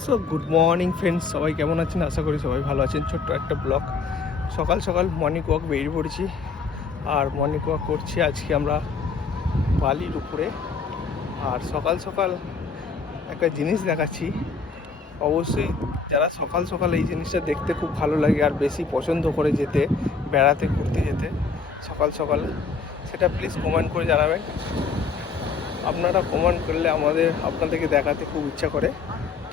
So good morning friends সবাই কেমন আছেন? আশা করি সবাই ভালো আছেন। ছোট্ট একটা ব্লগ সকাল সকাল মর্নিং ওয়াক বেরিয়ে পড়েছি। আর মর্নিং ওয়াক করছি আজকে আমরা বালির উপরে। আর সকাল সকাল একটা জিনিস দেখাচ্ছি। অবশ্যই যারা সকাল সকাল এই জিনিসটা দেখতে খুব ভালো লাগে আর বেশি পছন্দ করে যেতে, বেড়াতে, ঘুরতে যেতে, সকাল সকাল, সেটা প্লিজ কমেন্ট করে জানাবেন। আপনারা কমেন্ট করলে আমাদের, আপনাদেরকে দেখাতে খুব ইচ্ছা করে।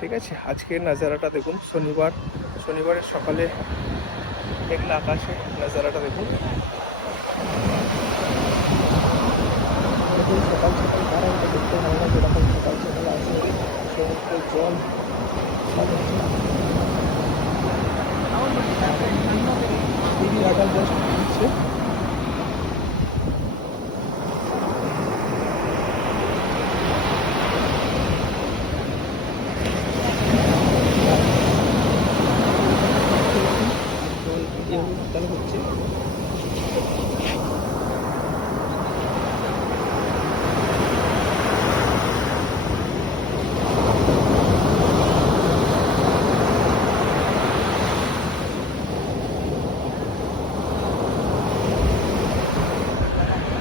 ঠিক আছে? আজকের নাজারাটা দেখুন, শনিবার। শনিবারের সকালে মেঘলা আকাশে নাজারাটা দেখুন। সকাল সকাল কারও এটা দেখতে ভালো লাগে যেরকম সকাল সকাল আসে সমুদ্রের জল দিদি আকাল জাস্ট চালু হচ্ছে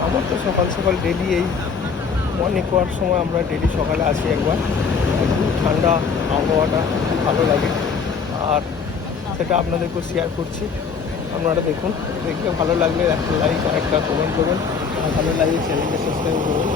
আমার তো সকাল সকাল ডেলি এই মর্নিং করার সময় আমরা ডেলি সকালে আসি একবার। খুব ঠান্ডা আবহাওয়াটা ভালো লাগে। আর সেটা আপনাদেরকেও শেয়ার করছি। আপনারা দেখুন। দেখলে ভালো লাগলে একটা লাইক আর একটা কমেন্ট করবেন ভালো লাগলে চ্যানেলকে সাবস্ক্রাইব করবেন